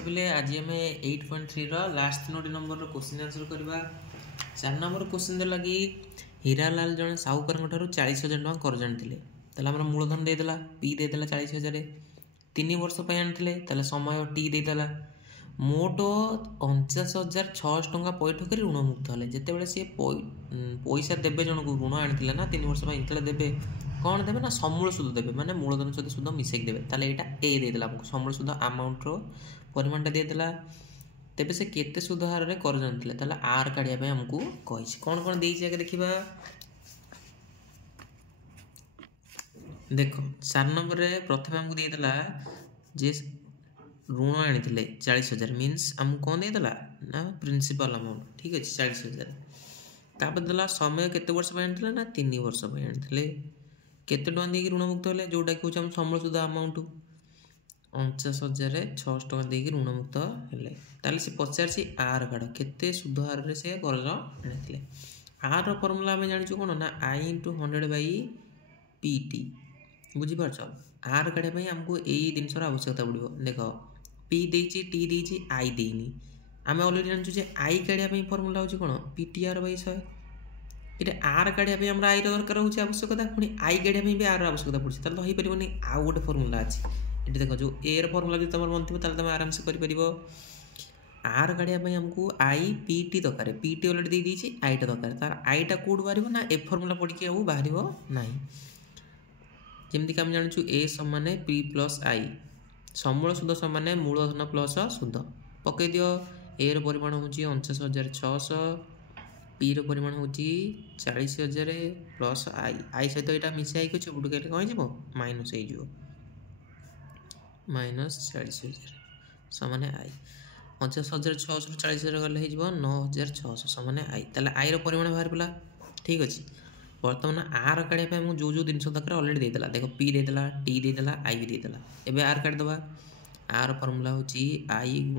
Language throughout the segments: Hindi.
भाविले आज आम 8.3 लास्ट 3 नंबर क्वेश्चन आंसर करवा। 4 नंबर क्वेश्चन देला कि हीरालाल जन साहूकार 40,000 टଙ୍କା कर्ज आनी मूलधन देदेला पी देदेला 40,000 3 वर्ष आनी समय टी देदेला मोट 49,600 टଙ୍କା पैठ कर ऋण मुक्त हेले जिते सी पैसा देवे जन को ऋण आनी ना 3 वर्ष जो देवे कौन देवे ना समूल सुध देवे माने मूलधन सहित सुध मिसेक देवे ताले एटा ए देदेला हमको समूल सुध अमाउंट रो परिमाणटा देदेला तेबे से केते सुध हार रे कर्ज आनी ताले आर काढिया पे हमको कहि कौन कौन देई आगे देखिबा। देखो 4 नंबर रे प्रथम हमको देदेला जे ऋण आनी 40,000 मीन्स हमको कौन देदेला ना प्रिंसिपल अमाउंट ठीक अछि 40,000 तापर देला समय केते वर्ष पे आनी ना 3 वर्ष पे आनी केते टଙ୍କା देकी ऋण मुक्त हेले जोटा कि हम समूल सुध अमाउंट 49,600 टଙ୍କା देकी ऋण मुक्त हेले ताले से पचारसी आर काढ केते सुध हार रे से कर्ज आनी आर रो फार्मूला हम जानि छु कोन ना i * 100/pt बुझी पारछ आर काढे पई हमको एई दिनसर आवश्यकता पड़िबो। देखो p देछि t देछि i देइनी आमे ऑलरेडी जानि छु जे i काढे पई फार्मूला होछि कोन ptr/100 इटे आर काढे पई हमरा i रो दरकार होछि आवश्यकता पुनी i काढे पई भी आर आवश्यकता पड़छि ताले तो होई परिबोनी आ गोटे फार्मूला अछि इटे देखो जो a रो फार्मूला जे तमर बनथिबो ताले तमे आराम से करि परिबो। आर काढिया पई हमको i pt दरकार pt ऑलरेडी दे दिछि i टा दरकार तार i टा कोड बारिबो ना ए फार्मूला पढि के आउ बारिबो नाही जेमति कि हम जानि छु a समान p + i समूल सुध समान मूलधन प्लस सुध पके दियो a रो परिमाण होछि 49,600 p रो परिमाण होछि 40,000 प्लस i सहित एटा मिसाई के छुटु के कहि जिवो माइनस हे जिवो -40,000 समान i 49,600 40,000 गले हे जिवो 9,600 समान i ताले i रो परिमाण बाहर पला ठीक अछि। वर्तमान आर काढे पे हम जो दिन दरकार ऑलरेडी दे देला देखो p दे देला t दे देला i भी दे देला एबे आर काढ दबा आर फार्मूला होछि i *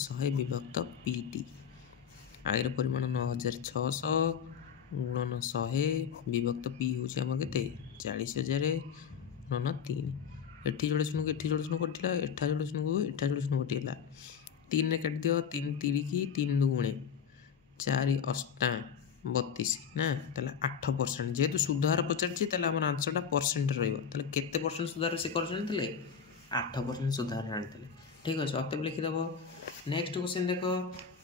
100 विभक्त pt i रो परिमाण 9,600 * 100 विभक्त p होछि हम केते 40,000 * 3 एठी जोड़े सुनु कटिला एठा जोड़े सुनु कटिला 3 रे काट दियो 3 3 की 3 2 4 8 32 ना ताले 8% जेतु सुधार पचरछि ताले हमर आंसर टा परसेंट रहइबो ताले केते परसेंट सुधार से करछन तले 8% सुधार आनतले ठीक अछि अतबे लिखि दबो। नेक्स्ट क्वेश्चन देखो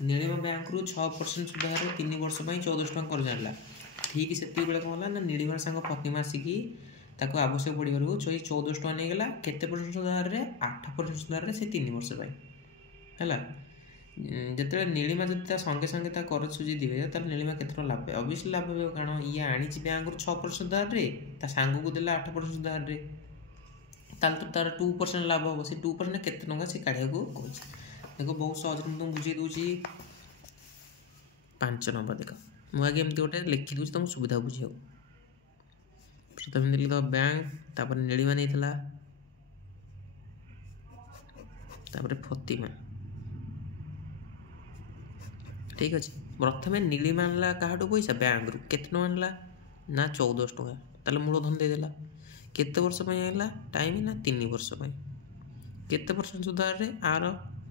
नीलिमा बैंक रु 6% सुधार 3 वर्ष पई 14 टଙ୍କା कर जानला ठीक सेति बेले कोला ना नीलिमा संग प्रति मासिकी ताको आवश्यक पड़िबारु 14 टଙ୍କା नै गेला केते परसेंट सुधार रे 8% सुधार रे से 3 वर्ष पई हैला जेते नीलिमा जति संगे संगे ता कर सुजी दिबे त नीलिमा केतरो लाभ है ऑब्वियसली लाभ है कारण ये आनी छि बैंक रु 6% सुधार रे ता सांग को देला 8% सुधार रे ताल तो तार 2% लाभ हो से 2% केते टଙ୍କା से काढे को कहछ देखो बहुत सहज तुम बुझी दूची 5 नंबर देखो मु आगे एमती गोटे लिखि दूची तुम सुविधा बुझियो प्रथम लिख दो बैंक तापर नीलिमा नेथला तापर फतिमा ठीक अछि। प्रथम नीलिमा आनला काहाडो पैसा बैंक रु केते न आनला ना 14 टଙ୍କା ताले मूलधन दे देला केते वर्ष पय आनला टाइम ना 3 वर्ष पय केते परसेंट सुधार रे आर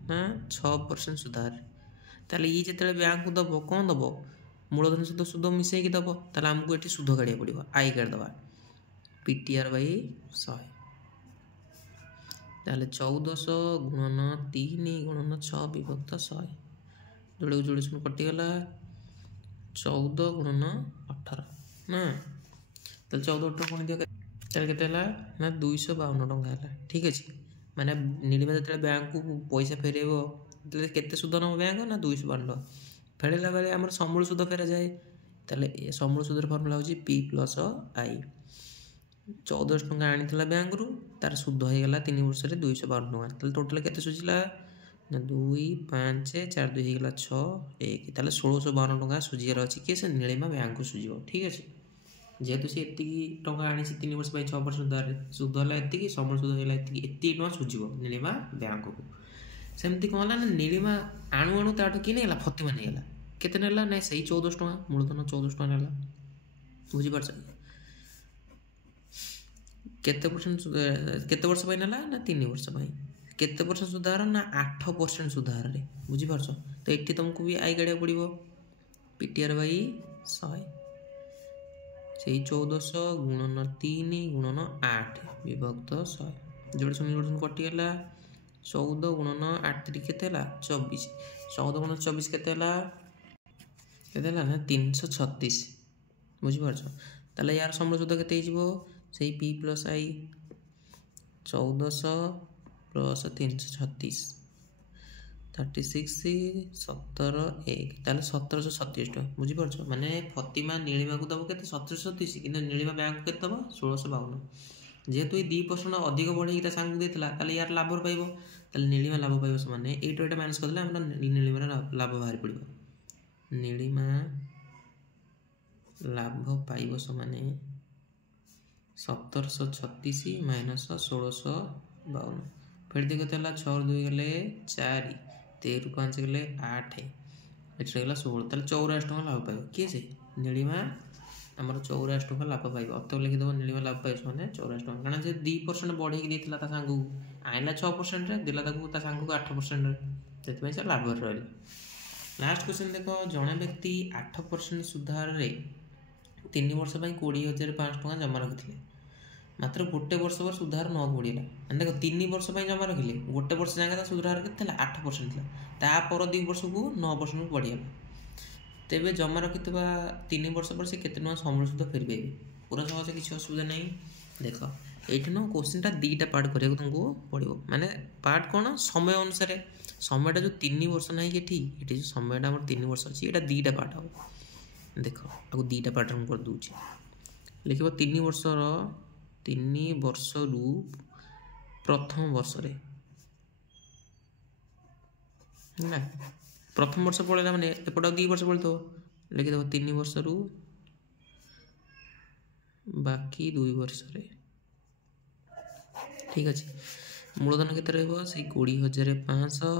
ना 6% सुधार ताले ई जेते बैंक को दबो कोन दबो मूलधन सहित सुध मिसै कि दबो ताले हमको एठी सुध काढिया पड़िबो आई काढ दबा ptr/100 ताले 1400 * 3 * 6 विभक्त 100 जोड़े जोड़े सुन कटि गला 14 * 18 ना ताले 14 18 कोन दिया ताले केते हला ना 252 टଙ୍କା हला ठीक अछि माने नीलिमा जते बैंक को पैसा फेरेबो तले केते सुध न बैंक ना 252 फेरेला बेले हमर समूल सुध फेरा जाय ताले ए समूल सुधर फार्मूला होछि p + i 14 टଙ୍କା आनितला बैंक रु तार सुध हो गेला 3 वर्ष रे 252 टଙ୍କା ताले टोटल केते सुझिला ना 2 5 4 2 गेला 6 1 ताले 1652 टଙ୍କା सुझियार अछि के से नीलिमा बैंक को सुझिबो ठीक अछि जेतु से एति टଙ୍କା आनी छि 3 वर्ष पय 6% दर सुध होला एति समूल सुध होला एति टଙ୍କା सुझिबो नीलिमा बैंक को सेमति कहला ना नीलिमा आणु आणु ताटो कि नेला फतिमा नेला केते नेला नै सही 14 टଙ୍କା मूलधन 14 टଙ୍କା नेला बुझि परछ केते परसेंट केते वर्ष पय नेला ना 3 वर्ष पय केते परसेंट सुधार ना 8% सुधार रे बुझिपारछ। तो एठी तुमको भी आई काढ़िया पड़ो पीटीआर बाई 100 से 1400 गुणन 3 गुणन 8 विभक्त 100 जोड़ कटिगला 14 गुणन 8 3 केते 24 14 गुणन 24 केते ना 336 बुझिपारछ। ताले यार समूल सुध केते से पी प्लस आई 1400 प्लस 336 36 17 1 ताले 1737 टका बुझिपारछ। माने फतिमा नीलिमा को दब केते 1737 किंतु नीलिमा बैंक को केते दब 1652 जेहेतु ये 2% अधिक बढ़ेकी ता सांग देतला ताले यार लाभ पाइबो ताले नीलिमा लाभ पाइबो समान एटो एटा माइनस करले हमरा नीलिमा लाभ बाहर पड़िबो नीलिमा लाभ पाइबो समान 1736 माइनस 1652 फिर देखो 6 2 गले 4 13 5 गले 8 एटा गला 16 ताले 84 टका लाभ पाइबो किए से नीलिमा हमर 84 टका लाभ पाइबो अब तो लिखि दबो नीलिमा लाभ पाइबो माने 84 टका कारण जे 2% बढ़ेकी देथिला ता सांगू आइला 6% रे दिला ताकू ता सांगू 8% रे सेति में से लाभ रहले। लास्ट क्वेश्चन देखो जणे व्यक्ति 8% सुधार रे 3 वर्ष पई 20500 टका जमा रखिथिले मात्र गोटे वर्ष पर सुधार न बढ़िला देखो 3 वर्ष पर जमा रखिले गोटे वर्ष जाएगा सुधार के 8% था तापर 2 वर्ष को 9% बढ़िया तेबे जमा रखि 3 वर्ष पर से केते न समूल सुध फेर पाइबे पूरा सहज किसी असुविधा नहीं। देख ये क्वेश्चन टा 2टा पार्ट करिया तुमको पड़ो माने पार्ट कौन समय अनुसार समयटा जो 3 वर्ष ना ये जो समयटा आम 3 वर्ष अच्छी ये 2टा पार्ट हम देख आपको 2टा पार्ट हम कर दूचे लिख 3 वर्षर 3 वर्ष रु प्रथम वर्ष रे ना प्रथम वर्ष पड़ेगा माने एपट 2 वर्ष पड़े तो लिखिदेव 3 वर्ष रु बाकी 2 वर्ष रे ठीक अच्छे मूलधन केते रहइबो से 20500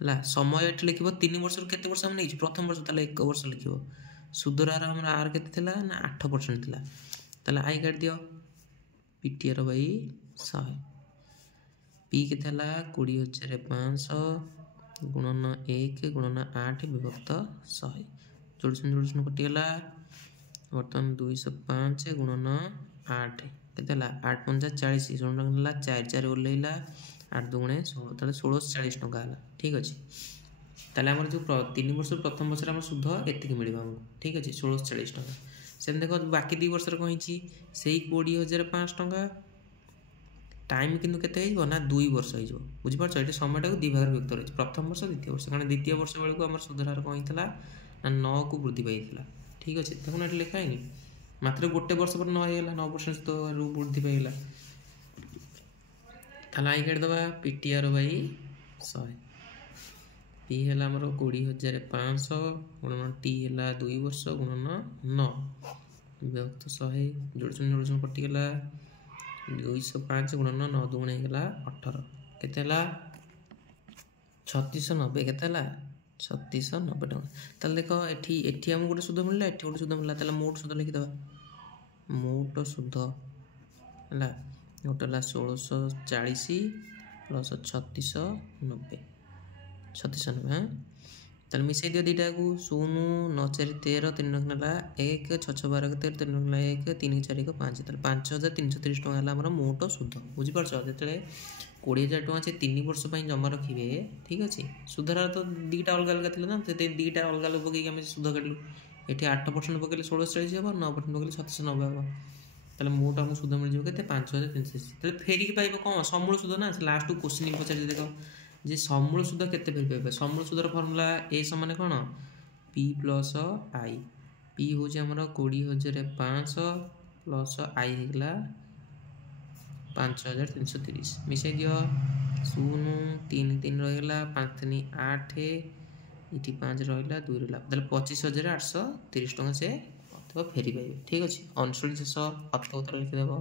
हला समय एट लिखिबो 3 वर्ष रु केते वर्ष हम नै प्रथम वर्ष ताले 1 वर्ष लिखिबो सुधरार हमरा आर केते थिला ना 8% थिला ताले आई काट दियो पीटीआर बाई 100 पी के थला 20500 गुणन 1 गुणन 8 विभक्त 100 जोड़सन कटिगला बर्तमान 205 गुणन 8 केतेला 8 5 40 जोड़ला 4 4 ओल्लेला 8 दुगुणे 16 ताले 1640 टका हला ठीक अछि ताले हमर जो 3 वर्ष प्रथम वर्ष हमर शुद्ध एतिक मिलिबा हमको ठीक अछि 1640 टका सेम देखो बाकी 2 वर्ष कहिछि सेही 20500 टका टाइम किंतु केते हो ना 2 वर्ष हो बुझि पारछ एटे समयटा को 2 भाग विभक्त रही प्रथम वर्ष द्वितीय वर्ष कारण द्वितीय वर्ष बेल को हमर सुधार कहितला ना 9 को वृद्धि पाइतला ठीक अछि देखो ना लिखा हैनी मात्र गोटे वर्ष पर 9 हेला 9% तो रु वृद्धि पाइला थाला आई काट दबा पीटीआर बाई 100 पी हेला हमर 20500 गुणन टी हेला 2 वर्ष गुणन 9 विभक्त 100 जोड़सन कटि गेला 205 गुणन 9 दुगुणे गेला 18 केते हला 3690 केते हला 3690 टका ताले देखो एठी हम गोटे सुध मिलला एठी गोटे सुध मिलला ताले मोट सुध लिखि दबा मोट सुध हला गोटे हला 1640 प्लस 3690 3690 ताले मिसै दियो दीटा को 0 9 4 13 3 नला 1 6 6 12 13 3 नला 1 3 4 5 ताले 5330 टका हला हमर मोट सुध बुझि परछ जेतले 20000 टका से 3 वर्ष पई जमा रखिबे ठीक अछि सुधरा तो दीटा अलग अलग थिला ना ते दीटा अलग अलग पके हम सुध काटलु एठी 8% पकेले 1640 हो 9% पकेले 3690 हो ताले मोट हम सुध मिल जिवो केते 5330 ताले फेरी के पाइबो कोन समूल सुध ना लास्ट क्वेश्चन पचार देखो जे समूल सुध केते फेर पाइबे समूल सुधर फार्मूला ए समान कोन p प्लस i p हो जे हमर 20500 प्लस i हेगला 5330 मिसे दियो 0 3 3 रहला 5 3 8 इटी 5 रहला 2 रहला ताले 25830 टका से अथवा फेरी पाइबे ठीक अछि अंशुल शेष अथवा उत्तर लिखि देबो।